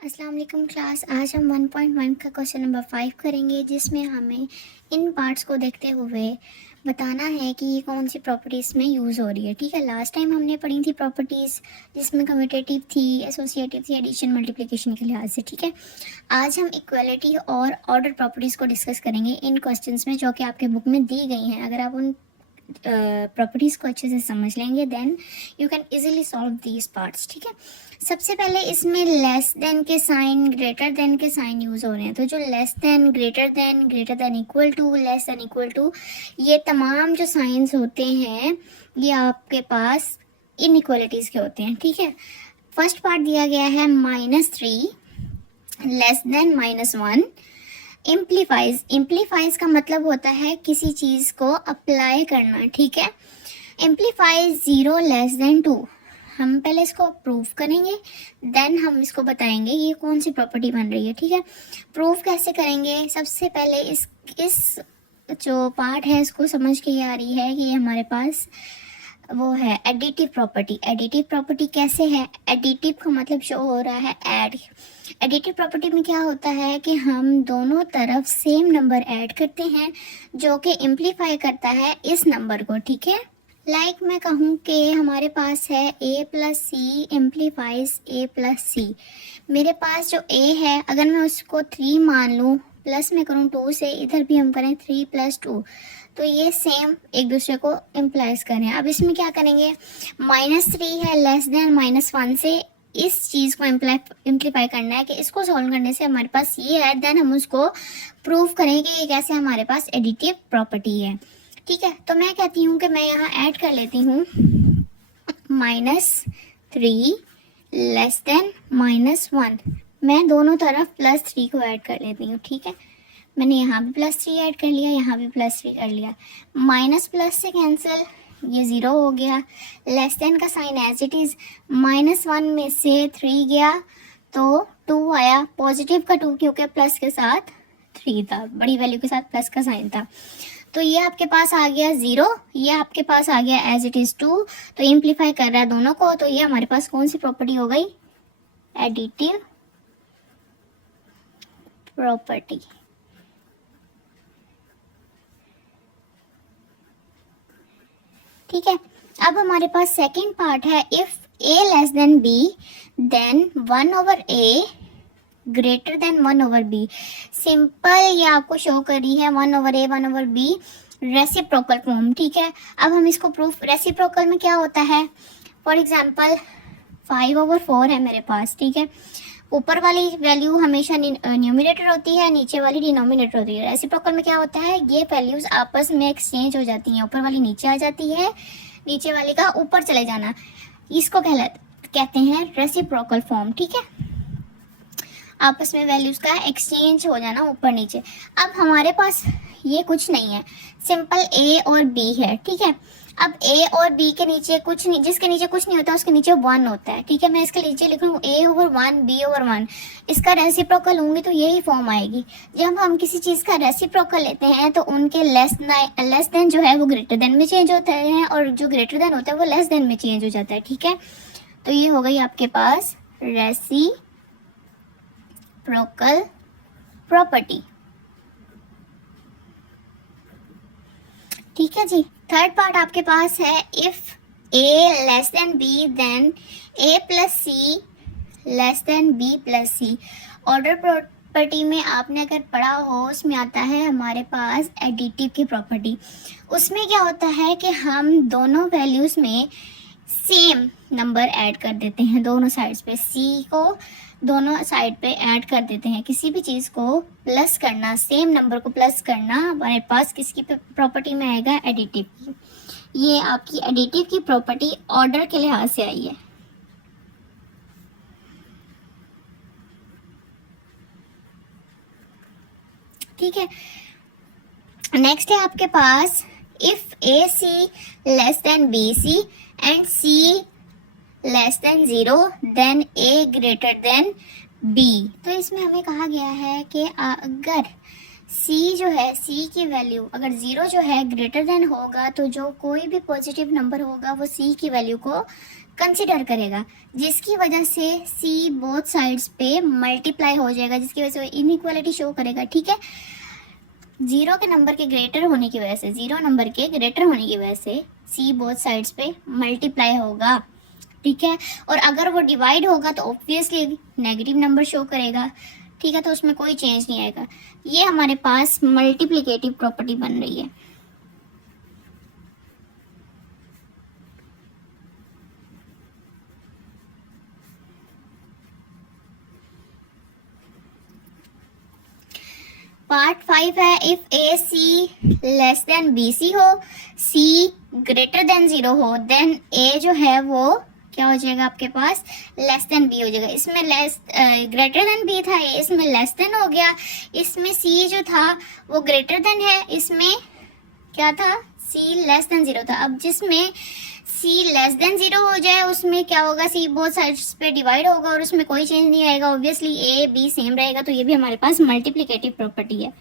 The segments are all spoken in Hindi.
अस्सलाम वालेकुम क्लास। आज हम 1.1 का क्वेश्चन नंबर 5 करेंगे, जिसमें हमें इन पार्ट्स को देखते हुए बताना है कि ये कौन सी प्रॉपर्टीज़ में यूज़ हो रही है। ठीक है, लास्ट टाइम हमने पढ़ी थी प्रॉपर्टीज़ जिसमें कम्यूटेटिव थी, एसोसिएटिव थी, एडिशन मल्टीप्लिकेशन के लिहाज से। ठीक है, आज हम इक्वलिटी और ऑर्डर प्रॉपर्टीज़ को डिस्कस करेंगे इन क्वेश्चंस में, जो कि आपके बुक में दी गई हैं। अगर आप उन प्रॉपर्टीज़ को अच्छे से समझ लेंगे then you can easily solve these parts. ठीक है, सबसे पहले इसमें लेस देन के साइन, ग्रेटर देन के साइन यूज़ हो रहे हैं। तो जो less than, greater than, equal to, less than, equal to, ये तमाम जो साइंस होते हैं ये आपके पास इनइक्वालिटीज़ के होते हैं। ठीक है, फर्स्ट पार्ट दिया गया है -3 लेस देन -1। इम्प्लीफाइज का मतलब होता है किसी चीज़ को अप्लाई करना। ठीक है, इम्प्लीफाइज 0 लेस देन 2। हम पहले इसको प्रूफ करेंगे देन हम इसको बताएंगे ये कौन सी प्रॉपर्टी बन रही है। ठीक है, प्रूफ कैसे करेंगे? सबसे पहले इस जो पार्ट है इसको समझ के ये आ रही है कि ये हमारे पास वो है एडिटिव प्रॉपर्टी। एडिटिव प्रॉपर्टी कैसे है? एडिटिव का मतलब शो हो रहा है ऐड। एडिटिव प्रॉपर्टी में क्या होता है कि हम दोनों तरफ सेम नंबर ऐड करते हैं जो कि इम्प्लीफाई करता है इस नंबर को। ठीक है, लाइक मैं कहूँ कि हमारे पास है a plus C implies a plus C. मेरे पास जो a है अगर मैं उसको 3 मान लूँ, प्लस में करूँ 2 से, इधर भी हम करें 3 + 2, तो ये सेम एक दूसरे को इम्प्लाइज करें। अब इसमें क्या करेंगे? -3 है लेस देन -1 से इस चीज़ को इम्प्लीफाई करना है कि इसको सॉल्व करने से हमारे पास ये है, देन हम उसको प्रूव करें कि ये कैसे हमारे पास एडिटिव प्रॉपर्टी है। ठीक है, तो मैं कहती हूँ कि मैं यहाँ ऐड कर लेती हूँ -3 लेस देन -1। मैं दोनों तरफ +3 को ऐड कर लेती हूँ। ठीक है, मैंने यहाँ भी +3 ऐड कर लिया, यहाँ भी +3 कर लिया। माइनस प्लस से कैंसिल, ये 0 हो गया। लेस देन का साइन एज इट इज़, -1 में से 3 गया तो 2 आया। पॉजिटिव का 2 क्योंकि प्लस के साथ 3 था, बड़ी वैल्यू के साथ प्लस का साइन था। तो ये आपके पास आ गया 0, ये आपके पास आ गया एज इट इज़ 2। तो इम्प्लीफाई कर रहा है दोनों को, तो ये हमारे पास कौन सी प्रॉपर्टी हो गई? Additive property. ठीक है, अब हमारे पास सेकंड पार्ट है, if a less than b then 1/a greater than 1/b। Simple ये आपको शो कर रही है 1/a 1/b रेसिप्रोकल फॉर्म। ठीक है, अब हम इसको प्रूफ, रेसिप्रोकल में क्या होता है? फॉर एग्जांपल 5/4 है मेरे पास। ठीक है, ऊपर वाली वैल्यू हमेशा न्यूमरेटर होती है, नीचे वाली डिनोमिनेटर होती है। रेसिप्रोकल में क्या होता है? ये वैल्यूज आपस में एक्सचेंज हो जाती हैं, ऊपर वाली नीचे आ जाती है, नीचे वाली का ऊपर चले जाना, इसको कहते हैं रेसिप्रोकल फॉर्म। ठीक है, आपस में वैल्यूज का एक्सचेंज हो जाना ऊपर नीचे। अब हमारे पास ये कुछ नहीं है, सिंपल a और b है। ठीक है, अब a और b के नीचे कुछ नहीं, जिसके नीचे कुछ नहीं होता उसके नीचे 1 होता है। ठीक है, मैं इसके नीचे लिख लूँ a/1 b/1, इसका रेसिप्रोकल लूँगी तो यही फॉर्म आएगी। जब हम किसी चीज़ का रेसिप्रोकल लेते हैं तो उनके लेस देन जो है वो ग्रेटर देन में चेंज होता है, और जो ग्रेटर देन होता है वो लेस देन में चेंज हो जाता है। ठीक है, तो ये हो गई आपके पास रेसिप्रोकल प्रॉपर्टी। ठीक है जी, थर्ड पार्ट आपके पास है, if a less than b then a plus C less than b plus C. Order property में आपने अगर पढ़ा हो उसमें आता है हमारे पास एडिटिव की प्रॉपर्टी। उसमें क्या होता है कि हम दोनों वैल्यूज़ में सेम नंबर ऐड कर देते हैं, दोनों साइड्स पे c को दोनों साइड पे ऐड कर देते हैं। किसी भी चीज़ को प्लस करना, सेम नंबर को प्लस करना हमारे पास किसकी प्रॉपर्टी में आएगा? एडिटिव की। ये आपकी एडिटिव की प्रॉपर्टी ऑर्डर के लिहाज से आई है। ठीक है, नेक्स्ट है आपके पास, if A C less than B C and C less than 0 then a greater than b। तो इसमें हमें कहा गया है कि अगर c जो है, c की वैल्यू अगर 0 जो है ग्रेटर देन होगा तो जो कोई भी पॉजिटिव नंबर होगा वो c की वैल्यू को कंसिडर करेगा, जिसकी वजह से सी बोथ साइड्स पे मल्टीप्लाई हो जाएगा, जिसकी वजह से वो इनइक्वालिटी शो करेगा। ठीक है, जीरो के नंबर के ग्रेटर होने की वजह से, जीरो नंबर के ग्रेटर होने की वजह से सी बोथ साइड्स पे मल्टीप्लाई होगा। ठीक है, और अगर वो डिवाइड होगा तो ऑब्वियसली नेगेटिव नंबर शो करेगा। ठीक है, तो उसमें कोई चेंज नहीं आएगा। ये हमारे पास मल्टीप्लिकेटिव प्रॉपर्टी बन रही है। पार्ट 5 है, if A C less than B C हो, सी ग्रेटर देन 0 हो, देन ए जो है वो क्या हो जाएगा आपके पास, लेस देन बी हो जाएगा। इसमें लेस ग्रेटर देन बी था, इसमें लेस देन हो गया। इसमें सी जो था वो ग्रेटर देन है, इसमें क्या था, सी लेस देन 0 था। अब जिसमें सी लेस देन 0 हो जाए उसमें क्या होगा, सी बोथ साइड्स पे डिवाइड होगा और उसमें कोई चेंज नहीं आएगा। ऑब्वियसली ए बी सेम रहेगा, तो ये भी हमारे पास मल्टीप्लिकेटिव प्रॉपर्टी है।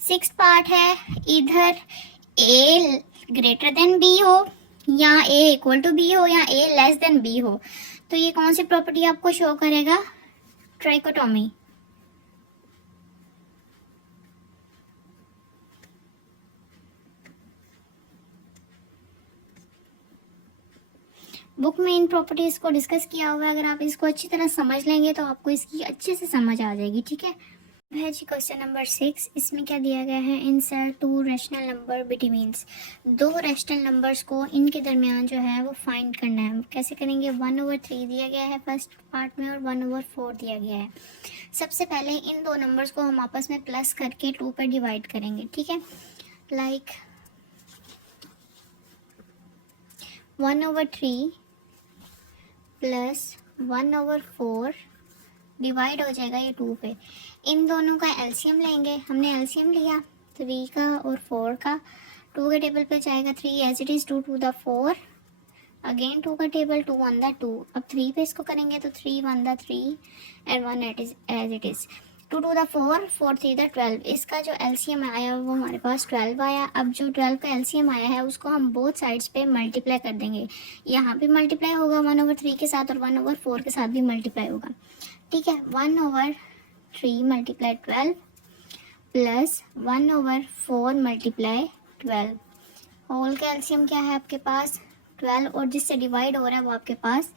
सिक्स्थ पार्ट है, इधर ए ग्रेटर देन बी हो या ए इक्वल टू बी हो या ए लेस देन बी हो, तो ये कौन सी प्रॉपर्टी आपको शो करेगा, ट्राइकोटोमी। बुक में इन प्रॉपर्टीज को डिस्कस किया हुआ है, अगर आप इसको अच्छी तरह समझ लेंगे तो आपको इसकी अच्छे से समझ आ जाएगी। ठीक है जी, क्वेश्चन नंबर 6, इसमें क्या दिया गया है, इंसर्ट टू रैशनल नंबर बिटवीन्स, दो रैशनल नंबर्स को इनके दरमियान जो है वो फाइंड करना है। कैसे करेंगे, 1/3 दिया गया है फर्स्ट पार्ट में और 1/4 दिया गया है। सबसे पहले इन दो नंबर्स को हम आपस में प्लस करके 2 पर डिवाइड करेंगे। ठीक है, लाइक 1/3 प्लस 1/4 डिवाइड हो जाएगा ये 2 पे। इन दोनों का एलसीएम लेंगे, हमने एलसीएम लिया 3 का और 4 का, 2 के टेबल पे जाएगा 3 as it is, 2 to the 4, again 2 का टेबल 2 1 the 2, अब 3 पे इसको करेंगे तो 3 1 the 3 and 1 as it is, 2 to the 4 4 3 the 12। इसका जो एलसीएम आया वो हमारे पास 12 आया। अब जो 12 का एलसीएम आया है उसको हम बोथ साइड्स पे मल्टीप्लाई कर देंगे। यहाँ पे मल्टीप्लाई होगा 1/3 के साथ और 1/4 के साथ भी मल्टीप्लाई होगा। ठीक है, 1/3 मल्टीप्लाई 12 प्लस 1/4 मल्टीप्लाई 12, होल का एलसीएम क्या है आपके पास 12 और जिससे डिवाइड हो रहा है वो आपके पास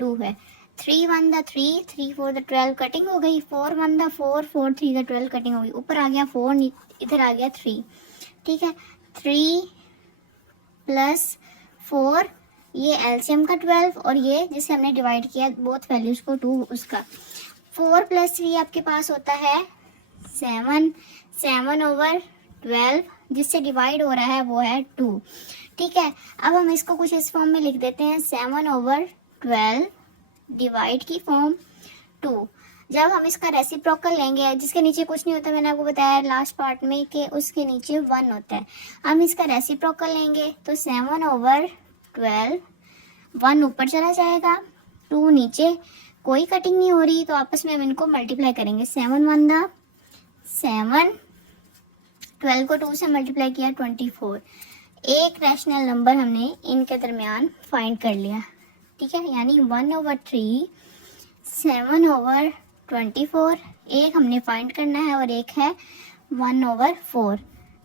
2 है। 3 1 the 3, 3 4 the 12 कटिंग हो गई, 4 1 the 4, 4 3 the 12 कटिंग हो गई, ऊपर आ गया 4, इधर आ गया 3। ठीक है, 3 प्लस 4, ये एलसीएम का 12 और ये जिसे हमने डिवाइड किया बोथ वैल्यूज को 2 उसका, 4 + 3 आपके पास होता है 7, 7/12 जिससे डिवाइड हो रहा है वो है 2। ठीक है, अब हम इसको कुछ इस फॉर्म में लिख देते हैं, 7/12 डिवाइड की फॉर्म 2। जब हम इसका रेसिप्रोकल लेंगे जिसके नीचे कुछ नहीं होता, मैंने आपको बताया लास्ट पार्ट में कि उसके नीचे 1 होता है, हम इसका रेसिप्रोकल लेंगे तो 7/12, 1 ऊपर चला जाएगा, 2 नीचे, कोई कटिंग नहीं हो रही तो आपस में हम इनको मल्टीप्लाई करेंगे। 7 1 the 7, 12 को 2 से मल्टीप्लाई किया 24, एक रैशनल नंबर हमने इनके दरमियान फाइंड कर लिया। ठीक है, यानी 1/3 7/24 एक हमने फाइंड करना है और एक है 1/4।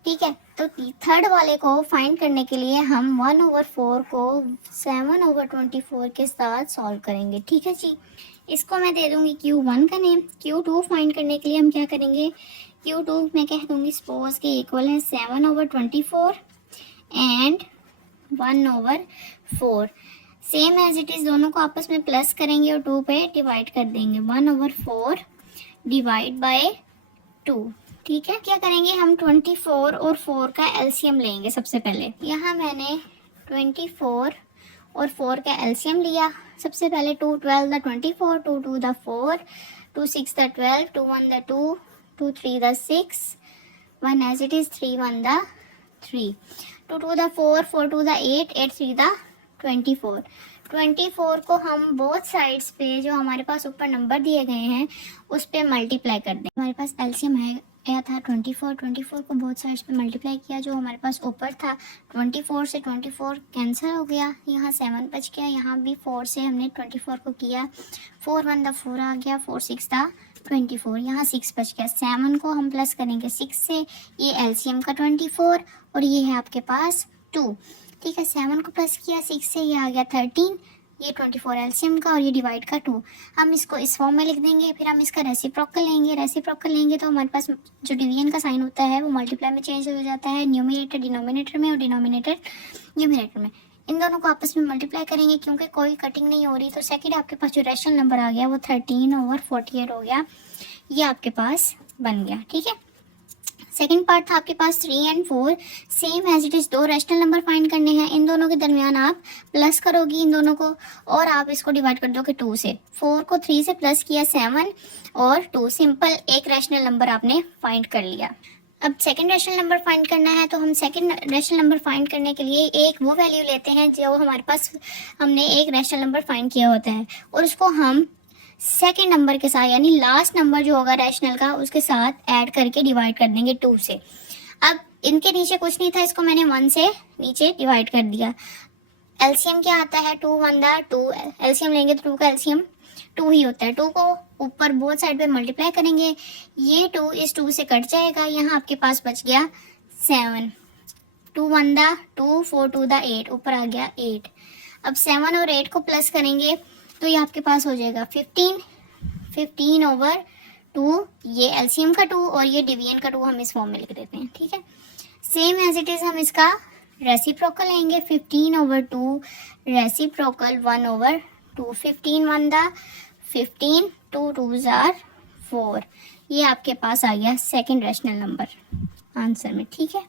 ठीक है, तो थर्ड वाले को फाइंड करने के लिए हम 1/4 को 7/24 के साथ सॉल्व करेंगे। ठीक है जी, इसको मैं दे दूंगी Q1 का नेम। Q2 फाइंड करने के लिए हम क्या करेंगे, Q2 मैं कह दूंगी सपोज के इक्वल है 7/24 and 1/4, same as it is, दोनों को आपस में प्लस करेंगे और 2 पे डिवाइड कर देंगे, 1/4 डिवाइड बाय 2। ठीक है, क्या करेंगे हम 24 और 4 का एलसीएम लेंगे। सबसे पहले यहाँ मैंने 24 और 4 का एलसीएम लिया। सबसे पहले 2 12 the 24, 2 2 the 4, 2 6 the 12, 2 1 the 2, 2 3 the 6, 1 as it is, 3 1 the 3, 2 2 the 4, 4 2 the 8, 8 3 the 24, 24 को हम बोथ साइड्स पे जो हमारे पास ऊपर नंबर दिए गए हैं उस पे मल्टीप्लाई कर दें। हमारे पास एलसीएम आया था 24 को बोथ साइड्स पे मल्टीप्लाई किया, जो हमारे पास ऊपर था 24 से 24 कैंसिल हो गया, यहाँ 7 बच गया, यहाँ भी 4 से हमने 24 को किया, 4 1 4 आ गया, 4 6 24, यहाँ 6 बच गया। 7 को हम प्लस करेंगे 6 से, ये एलसीएम का 24 और ये है आपके पास 2। ठीक है, 7 को प्लस किया 6 से, ये आ गया 13, ये 24 एलसीएम का और ये डिवाइड का 2। हम इसको इस फॉर्म में लिख देंगे, फिर हम इसका रेसिप्रोकल लेंगे तो हमारे पास जो डिवीजन का साइन होता है वो मल्टीप्लाई में चेंज हो जाता है, न्यूमरेटर डिनोमिनेटर में और डिनोमिनेटर न्यूमरेटर में। इन दोनों को आपस में मल्टीप्लाई करेंगे, क्योंकि कोई कटिंग नहीं हो रही तो सेकंड आपके पास जो रैशनल नंबर आ गया वो 13/48 हो गया, ये आपके पास बन गया। ठीक है, सेकंड पार्ट था आपके पास 3 और 4, सेम एज इट इज, दो रैशनल नंबर फाइंड करने हैं, इन दोनों के दरमियान आप प्लस करोगी इन दोनों को और आप इसको डिवाइड कर दोगे 2 से। 4 को 3 से प्लस किया 7 और 2, सिंपल एक रैशनल नंबर आपने फाइंड कर लिया। अब सेकंड रैशनल नंबर फाइंड करना है, तो हम सेकंड रैशनल नंबर फाइंड करने के लिए एक वो वैल्यू लेते हैं जो हमारे पास हमने एक रैशनल नंबर फाइंड किया होता है और उसको हम सेकंड नंबर के साथ, यानी लास्ट नंबर जो होगा रैशनल का उसके साथ ऐड करके डिवाइड कर देंगे 2 से। अब इनके नीचे कुछ नहीं था, इसको मैंने 1 से नीचे डिवाइड कर दिया। एलसीएम क्या आता है, 2 1 2, एलसीएम लेंगे तो 2 का एलसीएम 2 ही होता है। 2 को ऊपर बोथ साइड पे मल्टीप्लाई करेंगे, ये 2 इस 2 से कट जाएगा, यहाँ आपके पास बच गया 7, 2 1 2, 4 2 8, ऊपर आ गया 8। अब 7 और 8 को प्लस करेंगे तो ये आपके पास हो जाएगा 15/2, ये एलसीएम का 2 और ये डिवीजन का 2 हम इस फॉर्म में लिख देते हैं। ठीक है, सेम एज इट इज हम इसका रेसिप्रोकल लेंगे, 15/2 रेसिप्रोकल 1/2, 15 1 15, 2 2 4, ये आपके पास आ गया सेकंड रैशनल नंबर आंसर में। ठीक है,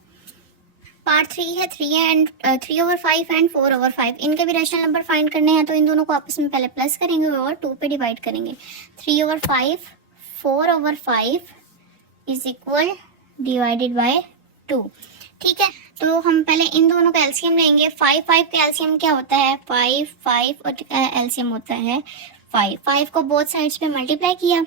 पार्ट 3 है 3/5 एंड 4/5, इनके भी रैशनल नंबर फाइंड करने हैं, तो इन दोनों को आपस में पहले प्लस करेंगे और 2 पे डिवाइड करेंगे। 3/5 4/5 इज इक्वल डिवाइडेड बाय 2। ठीक है, तो हम पहले इन दोनों का एलसीएम लेंगे। 5 5 का एलसीएम क्या होता है, 5 5 और एलसीएम होता है 5। 5 को बोथ साइड्स पे मल्टीप्लाई किया,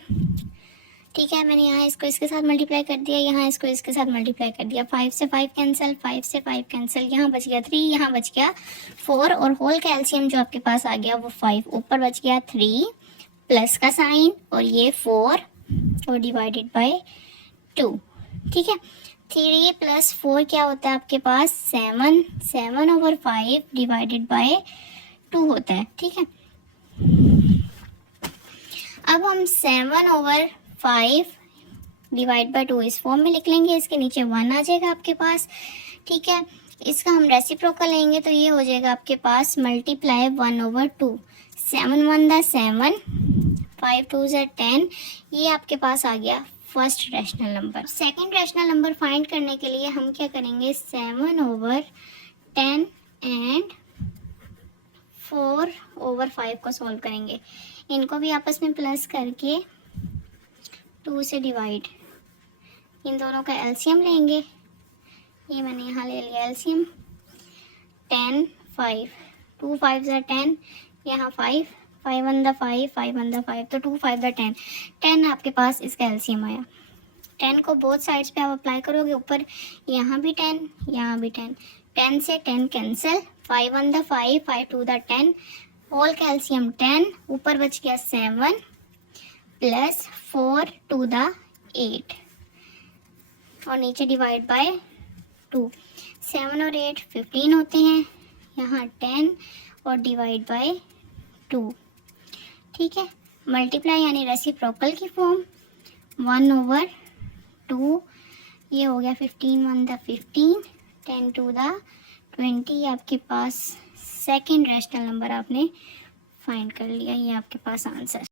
ठीक है, मैंने यहाँ इसको इसके साथ मल्टीप्लाई कर दिया, यहाँ इसको इसके साथ मल्टीप्लाई कर दिया। 5 से 5 कैंसिल, 5 से 5 कैंसिल, यहाँ बच गया 3, यहाँ बच गया 4 और होल का एलसीएम जो आपके पास आ गया वो 5, ऊपर बच गया 3 प्लस का साइन और ये 4 और डिवाइडेड बाय 2। ठीक है, 3 + 4 क्या होता है आपके पास 7, 7/5 डिवाइडेड बाय 2 होता है। ठीक है, अब हम 7/5 डिवाइड बाय 2 इस फॉर्म में लिख लेंगे, इसके नीचे 1 आ जाएगा आपके पास। ठीक है, इसका हम रेसिप्रोकल लेंगे तो ये हो जाएगा आपके पास मल्टीप्लाई 1/2, 7 1 7, 5 2 10, ये आपके पास आ गया first rational number. Second rational number find करने के लिए हम क्या करेंगे, 7/10 एंड 4/5 को सॉल्व करेंगे, इनको भी आपस में प्लस करके 2 से डिवाइड, इन दोनों का एलसीएम लेंगे, ये मैंने यहाँ ले लिया एलसीएम 10 5, 2 5 10, यहाँ 5 5 1 5, 5 1 5, तो 2 5 10, 10 आपके पास इसका एलसीएम आया। 10 को बोथ साइड्स पे आप अप्लाई करोगे, ऊपर यहाँ भी 10 यहाँ भी 10, 10 से 10 कैंसिल, 5 1 5, 5 2 10, होल का एलसीएम 10, ऊपर बच गया 7 प्लस 4 2 8 और नीचे डिवाइड बाय 2। 7 और 8 15 होते हैं, यहाँ 10 और डिवाइड बाय 2। ठीक है, मल्टीप्लाई यानी रेसिप्रोकल की फॉर्म 1/2, ये हो गया 15 1 15, 10 2 20, आपके पास सेकंड रैशनल नंबर आपने फाइंड कर लिया, ये आपके पास आंसर।